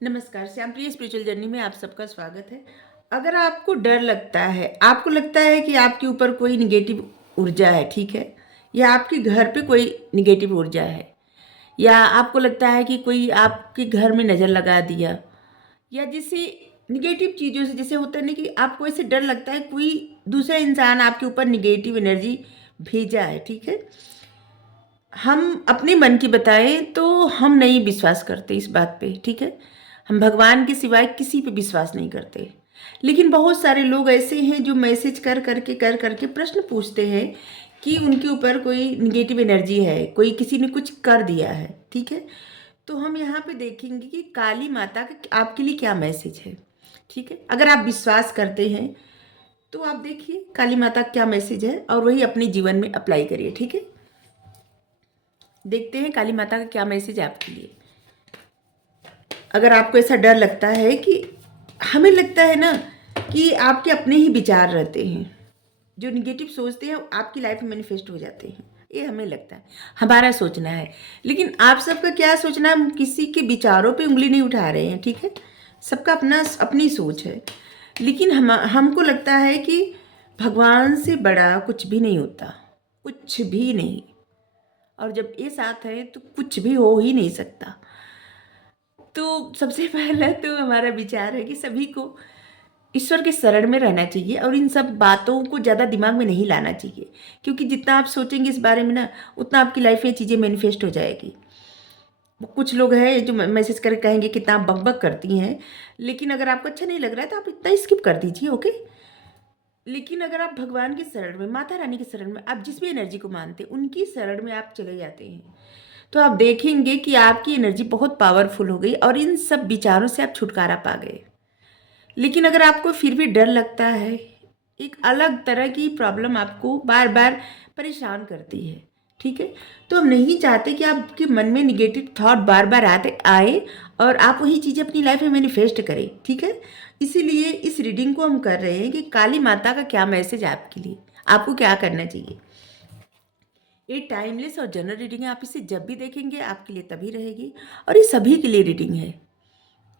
नमस्कार, श्यामप्रिय spiritual journey में आप सबका स्वागत है। अगर आपको डर लगता है, आपको लगता है कि आपके ऊपर कोई नेगेटिव ऊर्जा है, ठीक है? या आपके घर पे कोई नेगेटिव ऊर्जा है, या आपको लगता है कि कोई आपके घर में नज़र लगा दिया, या जैसे नेगेटिव चीज़ों से जैसे होता है ना कि आपको ऐसे डर लगता है कोई दूसरा इंसान आपके ऊपर नेगेटिव एनर्जी भेजा है, ठीक है? हम अपने मन की बताएं तो हम नहीं विश्वास करते इस बात पे, ठीक है? हम भगवान के सिवाय किसी पे विश्वास नहीं करते। लेकिन बहुत सारे लोग ऐसे हैं जो मैसेज कर करके प्रश्न पूछते हैं कि उनके ऊपर कोई निगेटिव एनर्जी है, कोई किसी ने कुछ कर दिया है, ठीक है? तो हम यहाँ पे देखेंगे कि काली माता का आपके लिए क्या मैसेज है, ठीक है? अगर आप विश्वास करते हैं तो आप देखिए काली माता का क्या मैसेज है और वही अपने जीवन में अप्लाई करिए, ठीक है? देखते हैं काली माता का क्या मैसेज है आपके लिए। अगर आपको ऐसा डर लगता है कि हमें लगता है ना कि आपके अपने ही विचार रहते हैं, जो निगेटिव सोचते हैं आपकी लाइफ में मैनिफेस्ट हो जाते हैं, ये हमें लगता है हमारा सोचना है। लेकिन आप सबका क्या सोचना है, हम किसी के विचारों पे उंगली नहीं उठा रहे हैं, ठीक है? सबका अपना अपनी सोच है। लेकिन हमको लगता है कि भगवान से बड़ा कुछ भी नहीं होता, कुछ भी नहीं। और जब ये साथ है तो कुछ भी हो ही नहीं सकता। तो सबसे पहला तो हमारा विचार है कि सभी को ईश्वर के शरण में रहना चाहिए और इन सब बातों को ज़्यादा दिमाग में नहीं लाना चाहिए, क्योंकि जितना आप सोचेंगे इस बारे में ना, उतना आपकी लाइफ में चीज़ें मैनिफेस्ट हो जाएगी। कुछ लोग हैं जो मैसेज करके कहेंगे कितना आप बक करती हैं, लेकिन अगर आपको अच्छा नहीं लग रहा है तो आप इतना स्किप कर दीजिए, ओके? लेकिन अगर आप भगवान के शरण में, माता रानी के शरण में, आप जिस भी एनर्जी को मानते हैं उनकी शरण में आप चले जाते हैं, तो आप देखेंगे कि आपकी एनर्जी बहुत पावरफुल हो गई और इन सब विचारों से आप छुटकारा पा गए। लेकिन अगर आपको फिर भी डर लगता है, एक अलग तरह की प्रॉब्लम आपको बार बार परेशान करती है, ठीक है? तो हम नहीं चाहते कि आपके मन में निगेटिव थॉट बार बार आते आए और आप वही चीज़ें अपनी लाइफ में मैनिफेस्ट करें, ठीक है? इसीलिए इस रीडिंग को हम कर रहे हैं कि काली माता का क्या मैसेज है आपके लिए, आपको क्या करना चाहिए। ये टाइमलेस और जनरल रीडिंग है, आप इसे जब भी देखेंगे आपके लिए तभी रहेगी, और ये सभी के लिए रीडिंग है।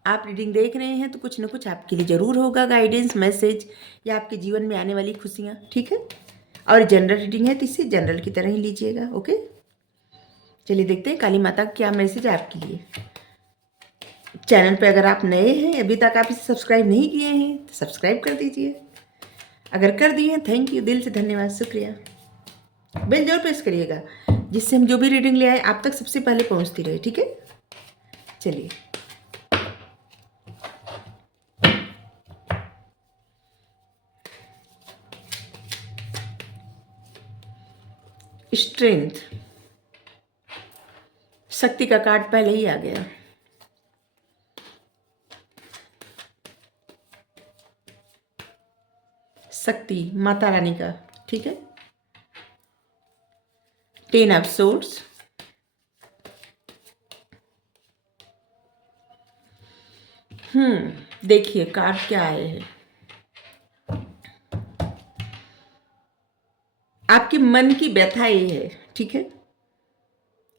आप रीडिंग देख रहे हैं तो कुछ ना कुछ आपके लिए ज़रूर होगा, गाइडेंस मैसेज या आपके जीवन में आने वाली खुशियाँ, ठीक है? और जनरल रीडिंग है तो इसे जनरल की तरह ही लीजिएगा, ओके? चलिए देखते हैं काली माता का क्या मैसेज है आपके लिए। चैनल पे अगर आप नए हैं, अभी तक आप इसे सब्सक्राइब नहीं किए हैं तो सब्सक्राइब कर दीजिए। अगर कर दिए हैं, थैंक यू, दिल से धन्यवाद, शुक्रिया। बेल जरूर प्रेस करिएगा, जिससे हम जो भी रीडिंग ले आए आप तक सबसे पहले पहुंचती रहे, ठीक है? चलिए, स्ट्रेंथ, शक्ति का कार्ड पहले ही आ गया। शक्ति माता रानी का, ठीक है? 10 ऑफ सोर्ड्स, देखिए कार्ड क्या आए हैं। आपके मन की व्यथा ये है, ठीक है?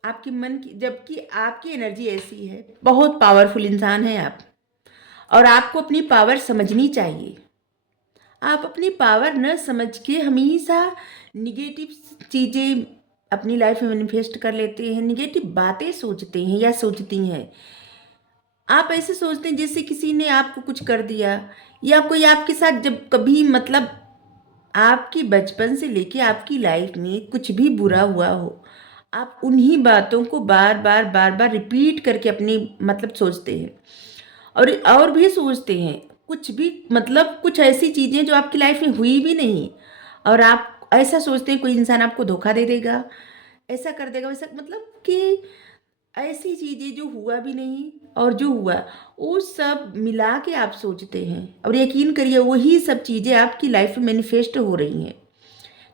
आपके मन की, जबकि आपकी एनर्जी ऐसी है, बहुत पावरफुल इंसान है आप, और आपको अपनी पावर समझनी चाहिए। आप अपनी पावर न समझ के हमेशा निगेटिव चीज़ें अपनी लाइफ में मैनिफेस्ट कर लेते हैं, निगेटिव बातें सोचते हैं या सोचती हैं। आप ऐसे सोचते हैं जैसे किसी ने आपको कुछ कर दिया, या कोई आपके साथ जब कभी मतलब आपकी बचपन से लेके आपकी लाइफ में कुछ भी बुरा हुआ हो, आप उन्हीं बातों को बार बार रिपीट करके अपनी मतलब सोचते हैं, और भी सोचते हैं कुछ भी, मतलब कुछ ऐसी चीज़ें जो आपकी लाइफ में हुई भी नहीं, और आप ऐसा सोचते हैं कोई इंसान आपको धोखा दे देगा, ऐसा कर देगा, वैसा, मतलब कि ऐसी चीज़ें जो हुआ भी नहीं और जो हुआ वो सब मिला के आप सोचते हैं, और यकीन करिए वही सब चीज़ें आपकी लाइफ में मैनिफेस्ट हो रही हैं,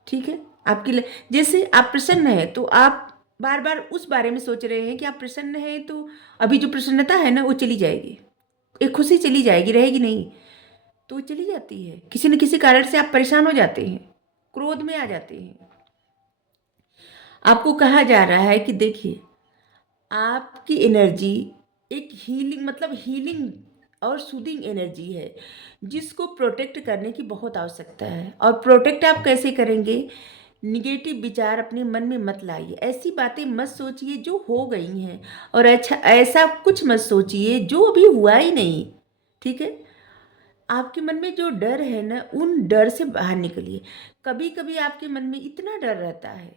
ठीक है? जैसे आप प्रसन्न हैं तो आप बार बार उस बारे में सोच रहे हैं कि आप प्रसन्न हैं, तो अभी जो प्रसन्नता है ना वो चली जाएगी, एक खुशी चली जाएगी, रहेगी नहीं, तो वो चली जाती है। किसी न किसी कारण से आप परेशान हो जाते हैं, क्रोध में आ जाते हैं। आपको कहा जा रहा है कि देखिए आपकी एनर्जी एक हीलिंग मतलब हीलिंग और सूदिंग एनर्जी है जिसको प्रोटेक्ट करने की बहुत आवश्यकता है। और प्रोटेक्ट आप कैसे करेंगे? निगेटिव विचार अपने मन में मत लाइए, ऐसी बातें मत सोचिए जो हो गई हैं, और अच्छा ऐसा कुछ मत सोचिए जो अभी हुआ ही नहीं। ठीक है? आपके मन में जो डर है ना, उन डर से बाहर निकलिए। कभी कभी आपके मन में इतना डर रहता है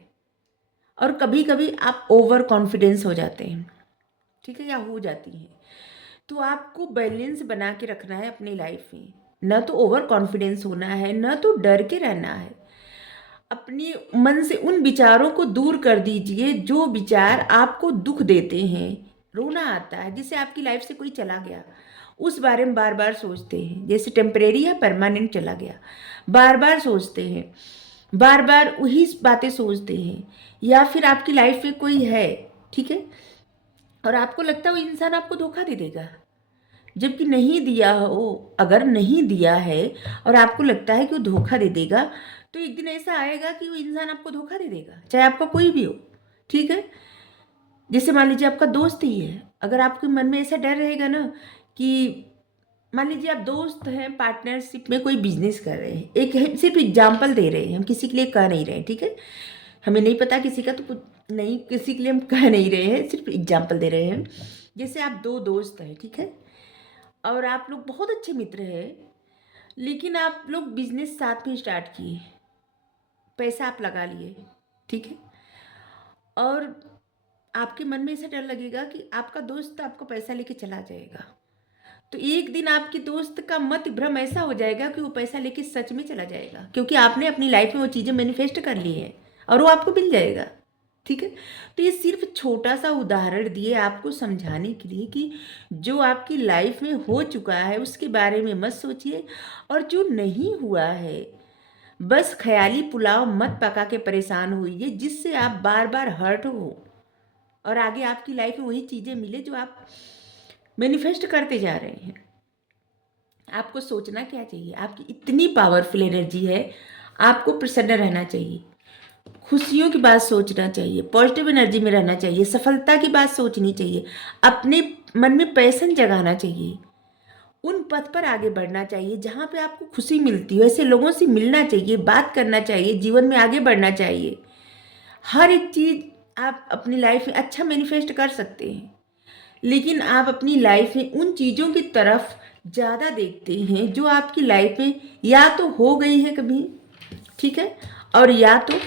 और कभी कभी आप ओवर कॉन्फिडेंस हो जाते हैं, ठीक है, या हो जाती हैं। तो आपको बैलेंस बना के रखना है अपनी लाइफ में, न तो ओवर कॉन्फिडेंस होना है, न तो डर के रहना है। अपने मन से उन विचारों को दूर कर दीजिए जो विचार आपको दुख देते हैं, रोना आता है, जिससे आपकी लाइफ से कोई चला गया, उस बारे में बार बार सोचते हैं, जैसे टेम्परेरी या परमानेंट चला गया, बार बार सोचते हैं, बार बार वही बातें सोचते हैं। या फिर आपकी लाइफ में कोई है, ठीक है, और आपको लगता है वो इंसान आपको धोखा दे देगा, जबकि नहीं दिया हो। अगर नहीं दिया है और आपको लगता है कि वो धोखा दे देगा, तो एक दिन ऐसा आएगा कि वो इंसान आपको धोखा दे देगा, चाहे आपका कोई भी हो। ठीक है? जैसे मान लीजिए आपका दोस्त ही है, अगर आपके मन में ऐसा डर रहेगा ना कि मान लीजिए आप दोस्त हैं, पार्टनरशिप में कोई बिजनेस कर रहे हैं, एक सिर्फ एग्जाम्पल दे रहे हैं, हम किसी के लिए कह नहीं रहे हैं, ठीक है, हमें नहीं पता किसी का, तो नहीं, किसी के लिए हम कह नहीं रहे हैं, सिर्फ एग्जाम्पल दे रहे हैं। जैसे आप दो दोस्त हैं, ठीक है, और आप लोग बहुत अच्छे मित्र हैं, लेकिन आप लोग बिजनेस साथ में स्टार्ट किए, पैसा आप लगा लिए, ठीक है, और आपके मन में ऐसा डर लगेगा कि आपका दोस्त आपको पैसा लेके चला जाएगा। तो एक दिन आपके दोस्त का मत भ्रम ऐसा हो जाएगा कि वो पैसा लेके सच में चला जाएगा, क्योंकि आपने अपनी लाइफ में वो चीज़ें मैनिफेस्ट कर ली हैं और वो आपको मिल जाएगा। ठीक है? तो ये सिर्फ छोटा सा उदाहरण दिए आपको समझाने के लिए कि जो आपकी लाइफ में हो चुका है उसके बारे में मत सोचिए, और जो नहीं हुआ है बस ख्याली पुलाव मत पका के परेशान होइए, जिससे आप बार बार हर्ट हो और आगे आपकी लाइफ में वही चीज़ें मिले जो आप मैनिफेस्ट करते जा रहे हैं। आपको सोचना क्या चाहिए? आपकी इतनी पावरफुल एनर्जी है, आपको प्रसन्न रहना चाहिए, खुशियों की बात सोचना चाहिए, पॉजिटिव एनर्जी में रहना चाहिए, सफलता की बात सोचनी चाहिए, अपने मन में पैशन जगाना चाहिए, उन पथ पर आगे बढ़ना चाहिए जहाँ पे आपको खुशी मिलती हो, ऐसे लोगों से मिलना चाहिए, बात करना चाहिए, जीवन में आगे बढ़ना चाहिए। हर एक चीज़ आप अपनी लाइफ में अच्छा मैनिफेस्ट कर सकते हैं, लेकिन आप अपनी लाइफ में उन चीज़ों की तरफ ज़्यादा देखते हैं जो आपकी लाइफ में या तो हो गई है कभी, ठीक है, और या तो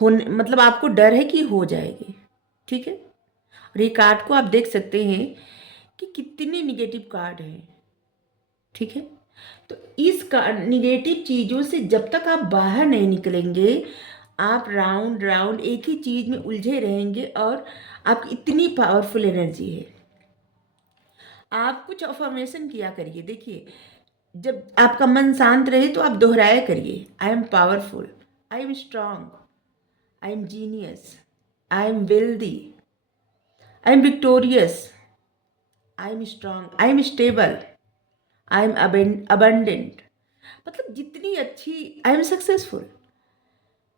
होने मतलब आपको डर है कि हो जाएगी। ठीक है? और ये कार्ड को आप देख सकते हैं कि कितने निगेटिव कार्ड हैं। ठीक है? तो इस निगेटिव चीज़ों से जब तक आप बाहर नहीं निकलेंगे, आप राउंड राउंड एक ही चीज़ में उलझे रहेंगे, और आपकी इतनी पावरफुल एनर्जी है। आप कुछ अफर्मेशन किया करिए। देखिए, जब आपका मन शांत रहे तो आप दोहराया करिए, I am powerful, I am strong, I am genius, I am wealthy, I am victorious, I am strong, I am stable, I am abundant. मतलब जितनी अच्छी, आई एम सक्सेसफुल।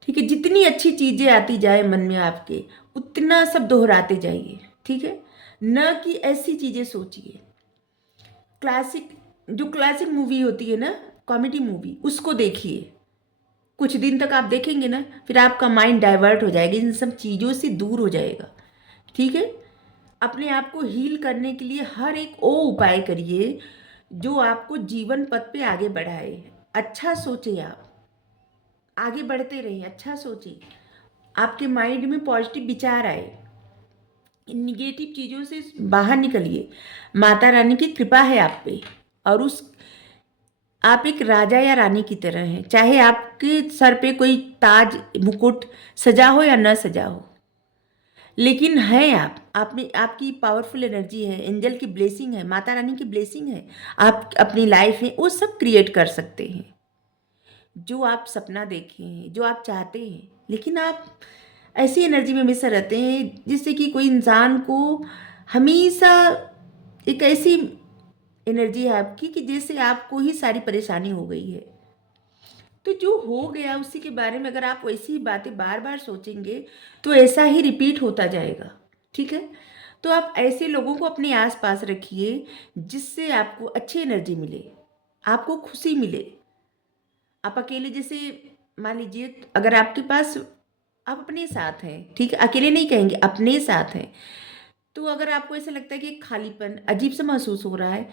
ठीक है? जितनी अच्छी चीज़ें आती जाए मन में आपके, उतना सब दोहराते जाइए। ठीक है? न कि ऐसी चीज़ें सोचिए। जो क्लासिक मूवी होती है ना, कॉमेडी मूवी, उसको देखिए। कुछ दिन तक आप देखेंगे ना, फिर आपका माइंड डाइवर्ट हो जाएगा, इन सब चीज़ों से दूर हो जाएगा। ठीक है? अपने आप को हील करने के लिए हर एक वो उपाय करिए जो आपको जीवन पथ पे आगे बढ़ाए। अच्छा सोचिए, आप आगे बढ़ते रहिए, अच्छा सोचिए, आपके माइंड में पॉजिटिव विचार आए, इन निगेटिव चीज़ों से बाहर निकलिए। माता रानी की कृपा है आप पे, और उस आप एक राजा या रानी की तरह हैं, चाहे आपके सर पे कोई ताज मुकुट सजा हो या न सजा हो, लेकिन हैं आप में आपकी पावरफुल एनर्जी है, एंजल की ब्लेसिंग है, माता रानी की ब्लेसिंग है। आप अपनी लाइफ में वो सब क्रिएट कर सकते हैं जो आप सपना देखे हैं, जो आप चाहते हैं, लेकिन आप ऐसी एनर्जी में हमेशा रहते हैं जिससे कि कोई इंसान को हमेशा एक ऐसी एनर्जी है आपकी कि जैसे आपको ही सारी परेशानी हो गई है। तो जो हो गया उसी के बारे में अगर आप वैसी ही बातें बार बार सोचेंगे तो ऐसा ही रिपीट होता जाएगा। ठीक है? तो आप ऐसे लोगों को अपने आस-पास रखिए जिससे आपको अच्छी एनर्जी मिले, आपको खुशी मिले। आप अकेले जैसे मान लीजिए अगर आपके पास आप अपने साथ हैं, ठीक है? अकेले नहीं कहेंगे, अपने साथ हैं। तो अगर आपको ऐसा लगता है कि खालीपन अजीब-सा महसूस हो रहा है,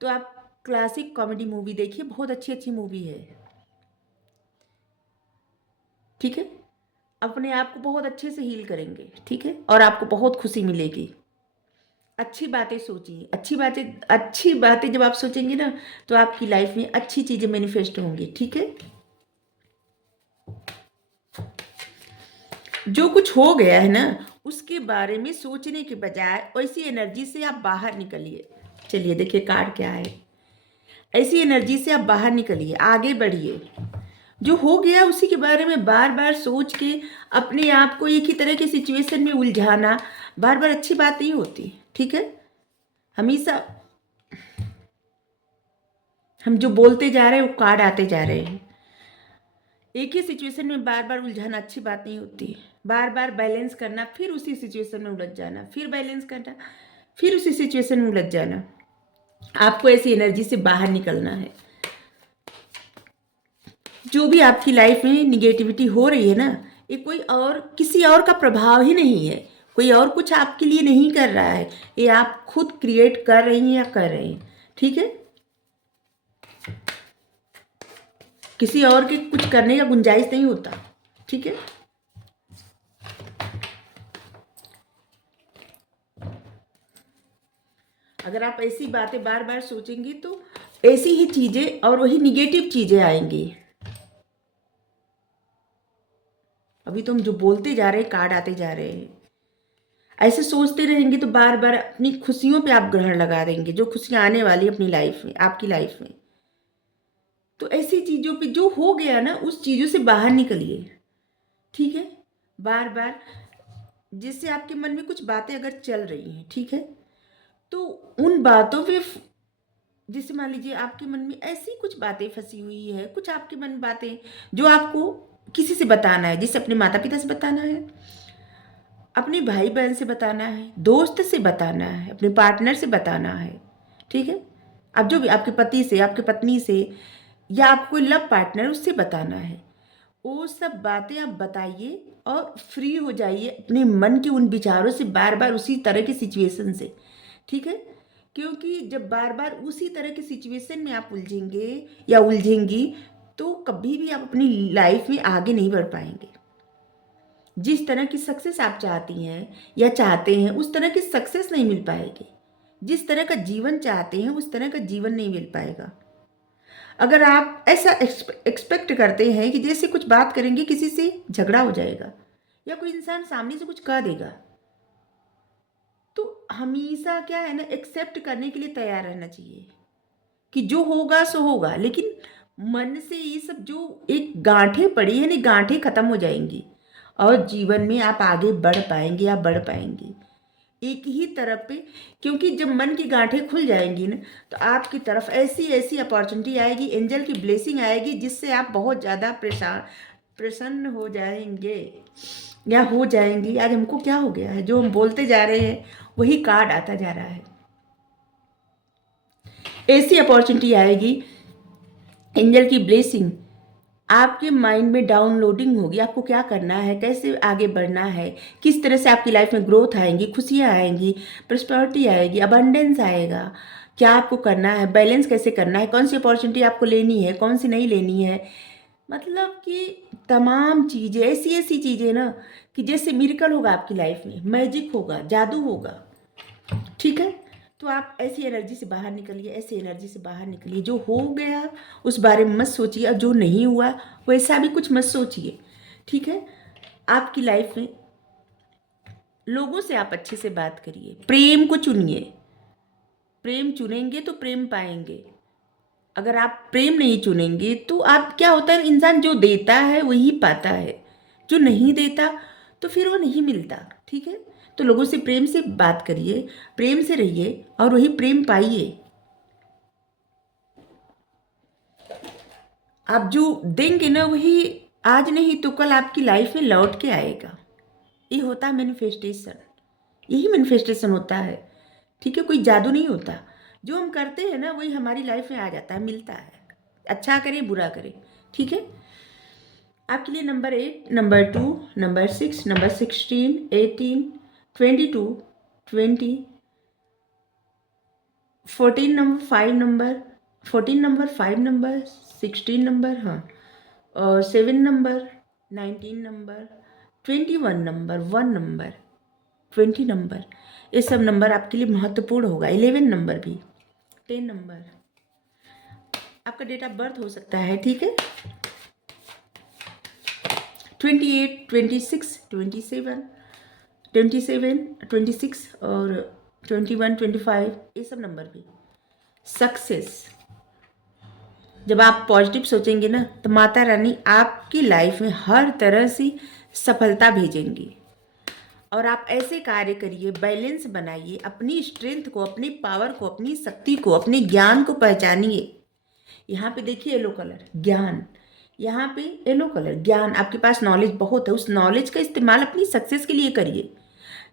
तो आप क्लासिक कॉमेडी मूवी देखिए, बहुत अच्छी-अच्छी मूवी है। ठीक है? अपने आप को बहुत अच्छे से हील करेंगे, ठीक है? और आपको बहुत खुशी मिलेगी। अच्छी बातें सोचिए, अच्छी बातें जब आप सोचेंगे ना, तो आपकी लाइफ में अच्छी चीज़ें मैनिफेस्ट होंगी, ठीक है? जो कुछ हो गया है ना, उसके बारे में सोचने के बजाय ऐसी एनर्जी से आप बाहर निकलिए। चलिए देखिए कार्ड क्या है। ऐसी एनर्जी से आप बाहर निकलिए, आगे बढ़िए। जो हो गया उसी के बारे में बार-बार सोच के अपने आप को एक ही तरह की सिचुएशन में उलझाना, बार-बार अच्छी बात नहीं होती, ठीक है? हमेशा हम जो बोलते जा रहे हैं वो कार्ड आते जा रहे हैं। एक ही सिचुएशन में बार-बार उलझाना अच्छी बात नहीं होती। बार-बार बैलेंस करना, फिर उसी सिचुएशन में उलझ जाना, फिर बैलेंस करना, फिर उसी सिचुएशन में उलझ जाना। आपको ऐसी एनर्जी से बाहर निकलना है। जो भी आपकी लाइफ में निगेटिविटी हो रही है ना, ये कोई और किसी और का प्रभाव ही नहीं है। कोई और कुछ आपके लिए नहीं कर रहा है, ये आप खुद क्रिएट कर रही हैं या कर रहे हैं, ठीक है? किसी और के कुछ करने का गुंजाइश नहीं होता, ठीक है? अगर आप ऐसी बातें बार बार सोचेंगी तो ऐसी ही चीजें और वही निगेटिव चीजें आएंगी। अभी तो हम जो बोलते जा रहे हैं कार्ड आते जा रहे हैं। ऐसे सोचते रहेंगे तो बार बार अपनी खुशियों पे आप ग्रहण लगा देंगे, जो खुशियां आने वाली अपनी लाइफ में, आपकी लाइफ में। तो ऐसी चीजों पे जो हो गया ना, उस चीजों से बाहर निकलिए, ठीक है? बार बार जिससे आपके मन में कुछ बातें अगर चल रही हैं, ठीक है, तो उन बातों पे जैसे मान लीजिए आपके मन में ऐसी कुछ बातें फंसी हुई है, कुछ आपके मन में बातें जो आपको किसी से बताना है, जैसे अपने माता पिता से बताना है, अपने भाई बहन से बताना है, दोस्त से बताना है, अपने पार्टनर से बताना है, ठीक है? अब जो भी आपके पति से, आपके पत्नी से, या आपको कोई लव पार्टनर उससे बताना है, वो सब बातें आप बताइए और फ्री हो जाइए अपने मन के उन विचारों से, बार बार उसी तरह की सिचुएशन से, ठीक है? क्योंकि जब बार बार उसी तरह की सिचुएशन में आप उलझेंगे या उलझेंगी तो कभी भी आप अपनी लाइफ में आगे नहीं बढ़ पाएंगे। जिस तरह की सक्सेस आप चाहती हैं या चाहते हैं उस तरह की सक्सेस नहीं मिल पाएगी। जिस तरह का जीवन चाहते हैं उस तरह का जीवन नहीं मिल पाएगा। अगर आप ऐसा एक्सपेक्ट करते हैं कि जैसे कुछ बात करेंगे किसी से झगड़ा हो जाएगा या कोई इंसान सामने से कुछ कह देगा, तो हमेशा क्या है ना, एक्सेप्ट करने के लिए तैयार रहना चाहिए कि जो होगा सो होगा, लेकिन मन से ये सब जो एक गांठें पड़ी है ना, गांठें खत्म हो जाएंगी और जीवन में आप आगे बढ़ पाएंगे, आप बढ़ पाएंगे एक ही तरफ पे। क्योंकि जब मन की गांठें खुल जाएंगी ना, तो आपकी तरफ ऐसी ऐसी अपॉर्चुनिटी आएगी, एंजल की ब्लेसिंग आएगी, जिससे आप बहुत ज़्यादा प्रसन्न हो जाएंगे या हो जाएंगी। आज हमको क्या हो गया है, जो हम बोलते जा रहे हैं वही कार्ड आता जा रहा है। ऐसी अपॉर्चुनिटी आएगी, एंजल की ब्लेसिंग आपके माइंड में डाउनलोडिंग होगी। आपको क्या करना है, कैसे आगे बढ़ना है, किस तरह से आपकी लाइफ में ग्रोथ आएंगी, खुशियाँ आएंगी, प्रॉस्पेरिटी आएगी, अबंडेंस आएगा, क्या आपको करना है, बैलेंस कैसे करना है, कौन सी अपॉर्चुनिटी आपको लेनी है, कौन सी नहीं लेनी है। मतलब कि तमाम चीज़ें ऐसी ऐसी चीज़ें ना कि जैसे मिरेकल होगा आपकी लाइफ में, मैजिक होगा, जादू होगा, ठीक है? तो आप ऐसी एनर्जी से बाहर निकलिए, ऐसी एनर्जी से बाहर निकलिए। जो हो गया उस बारे में मत सोचिए और जो नहीं हुआ वैसा भी कुछ मत सोचिए, ठीक है? आपकी लाइफ में लोगों से आप अच्छे से बात करिए, प्रेम को चुनिए। प्रेम चुनेंगे तो प्रेम पाएंगे। अगर आप प्रेम नहीं चुनेंगे तो आप क्या होता है, इंसान जो देता है वही पाता है, जो नहीं देता तो फिर वो नहीं मिलता, ठीक है? तो लोगों से प्रेम से बात करिए, प्रेम से रहिए और वही प्रेम पाइए। आप जो देंगे ना वही आज नहीं तो कल आपकी लाइफ में लौट के आएगा। ये होता है मैनिफेस्टेशन, यही मैनिफेस्टेशन होता है, ठीक है। कोई जादू नहीं होता, जो हम करते हैं ना वही हमारी लाइफ में आ जाता है, मिलता है, अच्छा करें बुरा करें, ठीक है। आपके लिए number 8, number 2, number 6, number 16, 18, 22, 20, 14 number 5 number 14 number 5 number 16 number, हाँ, और 7 number, 19 number, 21 number, 1 number, 20 number, ये सब नंबर आपके लिए महत्वपूर्ण होगा। 11 नंबर भी, 10 नंबर आपका डेट ऑफ बर्थ हो सकता है, ठीक है। 28, 26, 27, 27, 26 और 21, 25, ये सब नंबर भी। सक्सेस, जब आप पॉजिटिव सोचेंगे ना तो माता रानी आपकी लाइफ में हर तरह से सफलता भेजेंगी। और आप ऐसे कार्य करिए, बैलेंस बनाइए, अपनी स्ट्रेंथ को, अपनी पावर को, अपनी शक्ति को, अपने ज्ञान को पहचानिए। यहाँ पे देखिए येलो कलर ज्ञान, यहाँ पे येलो कलर ज्ञान, आपके पास नॉलेज बहुत है, उस नॉलेज का इस्तेमाल अपनी सक्सेस के लिए करिए,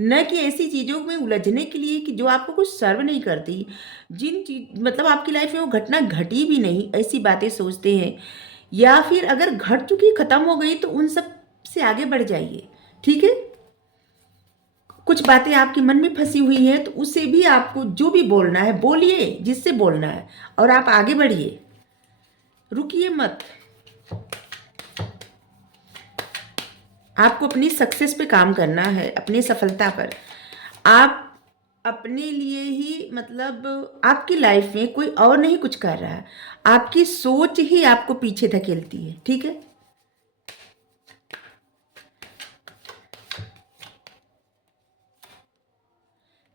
न कि ऐसी चीज़ों में उलझने के लिए कि जो आपको कुछ सर्व नहीं करती, जिन चीज मतलब आपकी लाइफ में वो घटना घटी भी नहीं, ऐसी बातें सोचते हैं, या फिर अगर घट चुकी ख़त्म हो गई तो उन सब से आगे बढ़ जाइए, ठीक है। कुछ बातें आपके मन में फंसी हुई हैं तो उसे भी आपको जो भी बोलना है बोलिए, जिससे बोलना है, और आप आगे बढ़िए, रुकिए मत। आपको अपनी सक्सेस पे काम करना है, अपनी सफलता पर। आप अपने लिए ही मतलब आपकी लाइफ में कोई और नहीं कुछ कर रहा है, आपकी सोच ही आपको पीछे धकेलती है, ठीक है।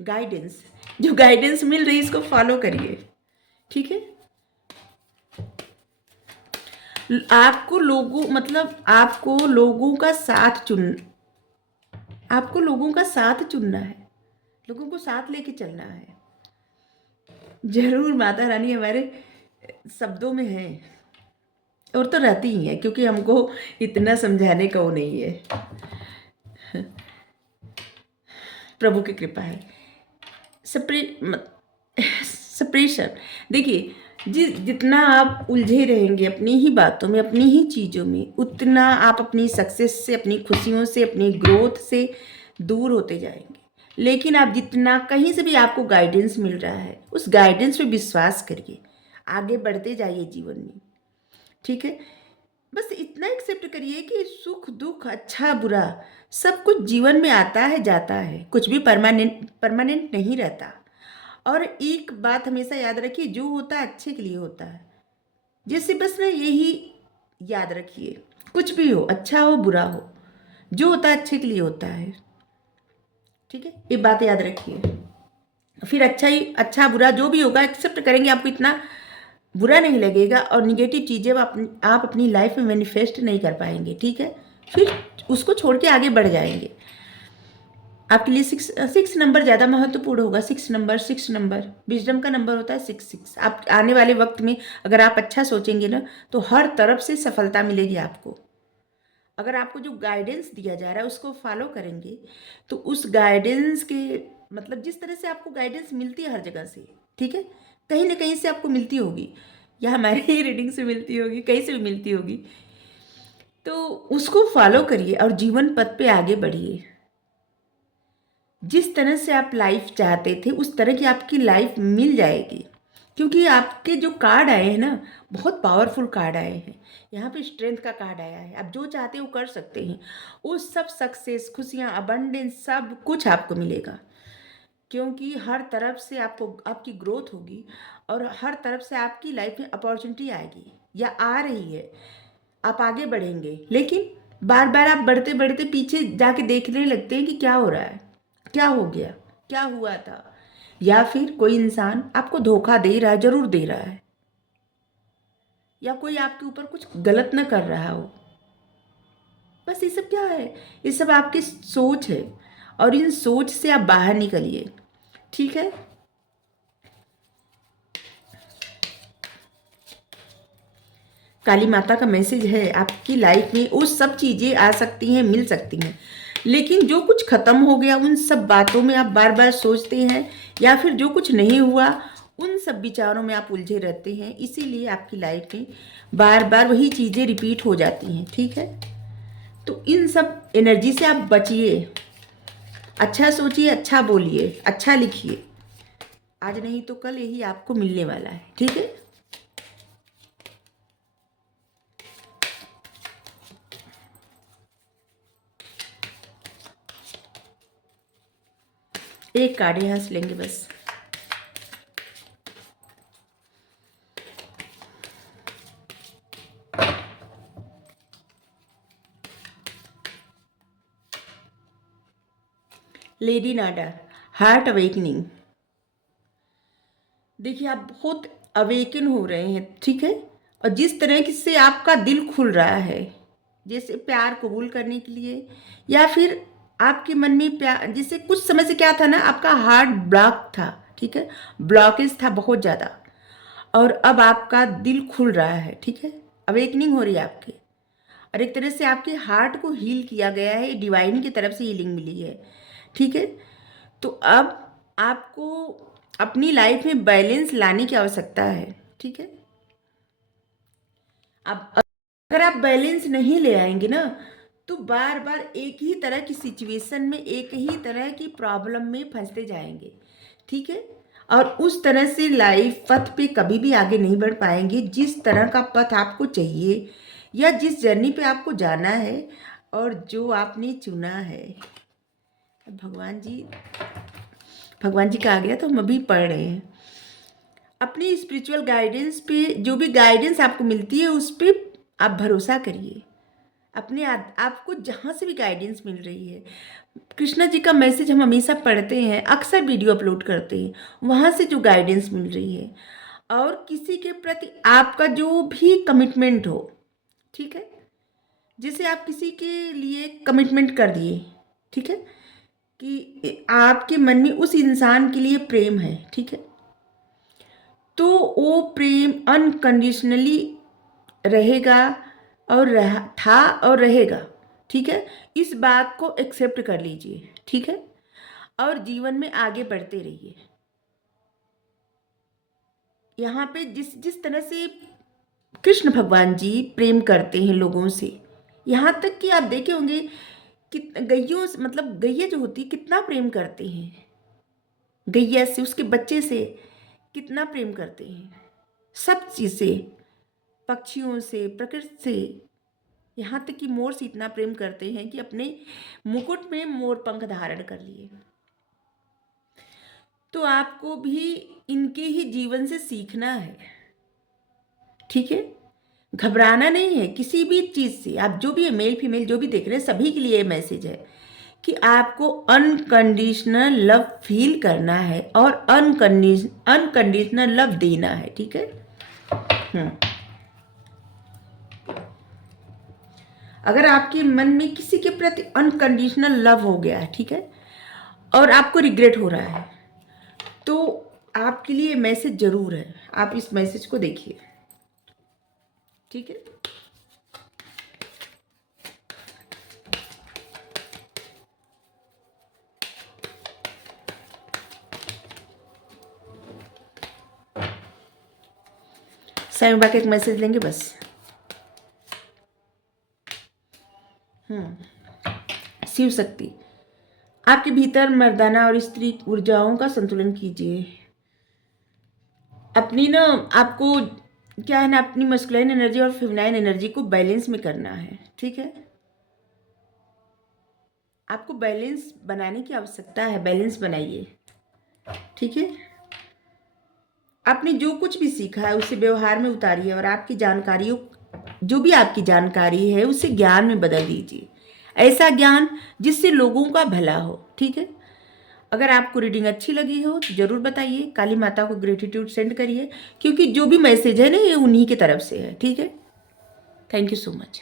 गाइडेंस, जो गाइडेंस मिल रही है इसको फॉलो करिए, ठीक है। आपको लोगों मतलब आपको लोगों का साथ चुनना है, लोगों को साथ लेके चलना है। जरूर माता रानी हमारे शब्दों में है, और तो रहती ही है, क्योंकि हमको इतना समझाने का वो नहीं है, प्रभु की कृपा है। सप्रेशन, देखिए जितना आप उलझे रहेंगे अपनी ही बातों में, अपनी ही चीज़ों में, उतना आप अपनी सक्सेस से, अपनी खुशियों से, अपनी ग्रोथ से दूर होते जाएंगे। लेकिन आप जितना कहीं से भी आपको गाइडेंस मिल रहा है, उस गाइडेंस पे विश्वास करिए, आगे बढ़ते जाइए जीवन में, ठीक है। बस इतना एक्सेप्ट करिए कि सुख दुख अच्छा बुरा सब कुछ जीवन में आता है जाता है, कुछ भी परमानेंट नहीं रहता। और एक बात हमेशा याद रखिए, जो होता है अच्छे के लिए होता है, जैसे बस ना यही याद रखिए, कुछ भी हो, अच्छा हो बुरा हो, जो होता है अच्छे के लिए होता है, ठीक है। ये बात याद रखिए, फिर अच्छा बुरा जो भी होगा एक्सेप्ट करेंगे, आपको इतना बुरा नहीं लगेगा, और निगेटिव चीज़ें आप अपनी लाइफ में मैनिफेस्ट नहीं कर पाएंगे, ठीक है। फिर उसको छोड़ के आगे बढ़ जाएंगे। आपके लिए सिक्स नंबर ज़्यादा महत्वपूर्ण होगा। 6 नंबर विजडम का नंबर होता है 6। आप आने वाले वक्त में अगर आप अच्छा सोचेंगे ना तो हर तरफ से सफलता मिलेगी आपको। अगर आपको जो गाइडेंस दिया जा रहा है उसको फॉलो करेंगे तो उस गाइडेंस के मतलब जिस तरह से आपको गाइडेंस मिलती है हर जगह से, ठीक है, कहीं ना कहीं से आपको मिलती होगी, या हमारे ही रीडिंग से मिलती होगी, कहीं से भी मिलती होगी, तो उसको फॉलो करिए और जीवन पथ पे आगे बढ़िए। जिस तरह से आप लाइफ चाहते थे उस तरह की आपकी लाइफ मिल जाएगी, क्योंकि आपके जो कार्ड आए हैं ना बहुत पावरफुल कार्ड आए हैं। यहाँ पे स्ट्रेंथ का कार्ड आया है, आप जो चाहते हो कर सकते हैं, वो सब सक्सेस, खुशियाँ, अबंडेंस सब कुछ आपको मिलेगा, क्योंकि हर तरफ से आपको आपकी ग्रोथ होगी और हर तरफ से आपकी लाइफ में अपॉर्चुनिटी आएगी या आ रही है। आप आगे बढ़ेंगे, लेकिन बार बार आप बढ़ते बढ़ते पीछे जाके देखने लगते हैं कि क्या हो रहा है, क्या हो गया, क्या हुआ था, या फिर कोई इंसान आपको धोखा दे रहा है, जरूर दे रहा है, या कोई आपके ऊपर कुछ गलत न कर रहा हो। बस ये सब क्या है, ये सब आपकी सोच है, और इन सोच से आप बाहर निकलिए, ठीक है। काली माता का मैसेज है, आपकी लाइफ में वो सब चीज़ें आ सकती हैं, मिल सकती हैं, लेकिन जो कुछ ख़त्म हो गया उन सब बातों में आप बार बार सोचते हैं, या फिर जो कुछ नहीं हुआ उन सब विचारों में आप उलझे रहते हैं, इसीलिए आपकी लाइफ में बार बार वही चीज़ें रिपीट हो जाती हैं। ठीक है, तो इन सब एनर्जी से आप बचिए, अच्छा सोचिए, अच्छा बोलिए, अच्छा लिखिए। आज नहीं तो कल यही आपको मिलने वाला है। ठीक है, एक कार्ड यहाँ से लेंगे बस। लेडी नाडा, हार्ट अवेकनिंग। देखिए आप बहुत अवेकन हो रहे हैं। ठीक है, और जिस तरह की से आपका दिल खुल रहा है, जैसे प्यार कबूल करने के लिए, या फिर आपके मन में प्यार, जैसे कुछ समय से क्या था ना, आपका हार्ट ब्लॉक था। ठीक है, ब्लॉकेज था बहुत ज़्यादा, और अब आपका दिल खुल रहा है। ठीक है, अवेकनिंग हो रही है आपकी, और एक तरह से आपके हार्ट को हील किया गया है, डिवाइन की तरफ से हीलिंग मिली है। ठीक है, तो अब आपको अपनी लाइफ में बैलेंस लाने की आवश्यकता है। ठीक है, अब अगर आप बैलेंस नहीं ले आएंगे ना, तो बार बार एक ही तरह की सिचुएशन में, एक ही तरह की प्रॉब्लम में फंसते जाएंगे। ठीक है, और उस तरह से लाइफ पथ पे कभी भी आगे नहीं बढ़ पाएंगे, जिस तरह का पथ आपको चाहिए, या जिस जर्नी पे आपको जाना है, और जो आपने चुना है। भगवान जी का आ गया, तो हम अभी पढ़ रहे हैं। अपनी स्पिरिचुअल गाइडेंस पे, जो भी गाइडेंस आपको मिलती है उस पर आप भरोसा करिए। अपने आपको जहाँ से भी गाइडेंस मिल रही है, कृष्णा जी का मैसेज हम हमेशा पढ़ते हैं, अक्सर वीडियो अपलोड करते हैं, वहाँ से जो गाइडेंस मिल रही है, और किसी के प्रति आपका जो भी कमिटमेंट हो। ठीक है, जैसे आप किसी के लिए कमिटमेंट कर दिए, ठीक है, कि आपके मन में उस इंसान के लिए प्रेम है। ठीक है, तो वो प्रेम अनकंडीशनली रहेगा, और था और रहेगा। ठीक है, इस बात को एक्सेप्ट कर लीजिए। ठीक है, और जीवन में आगे बढ़ते रहिए। यहाँ पे जिस जिस तरह से कृष्ण भगवान जी प्रेम करते हैं लोगों से, यहाँ तक कि आप देखे होंगे कि गैयों, मतलब गैया जो होती है कितना प्रेम करते हैं, गैया से, उसके बच्चे से कितना प्रेम करते हैं, सब चीज़ से, पक्षियों से, प्रकृति से, यहाँ तक कि मोर से इतना प्रेम करते हैं कि अपने मुकुट में मोर पंख धारण कर लिए। तो आपको भी इनके ही जीवन से सीखना है। ठीक है, घबराना नहीं है किसी भी चीज़ से। आप जो भी मेल फीमेल जो भी देख रहे हैं, सभी के लिए ये मैसेज है कि आपको अनकंडीशनल लव फील करना है, और अनकंडीशनल लव देना है। ठीक है, अगर आपके मन में किसी के प्रति अनकंडीशनल लव हो गया है, ठीक है, और आपको रिग्रेट हो रहा है, तो आपके लिए मैसेज जरूर है। आप इस मैसेज को देखिए। ठीक है, साईं बाबा का एक मैसेज लेंगे बस। शिव शक्ति, आपके भीतर मर्दाना और स्त्री ऊर्जाओं का संतुलन कीजिए। अपनी ना, आपको क्या है ना, अपनी मस्कुलाइन एनर्जी और फेमिनाइन एनर्जी को बैलेंस में करना है। ठीक है, आपको बैलेंस बनाने की आवश्यकता है, बैलेंस बनाइए। ठीक है, आपने जो कुछ भी सीखा है उसे व्यवहार में उतारिए, और आपकी जानकारियों, जो भी आपकी जानकारी है उसे ज्ञान में बदल दीजिए। ऐसा ज्ञान जिससे लोगों का भला हो। ठीक है, अगर आपको रीडिंग अच्छी लगी हो तो ज़रूर बताइए, काली माता को ग्रेटिट्यूड सेंड करिए, क्योंकि जो भी मैसेज है ना, ये उन्हीं की तरफ से है। ठीक है, थैंक यू सो मच।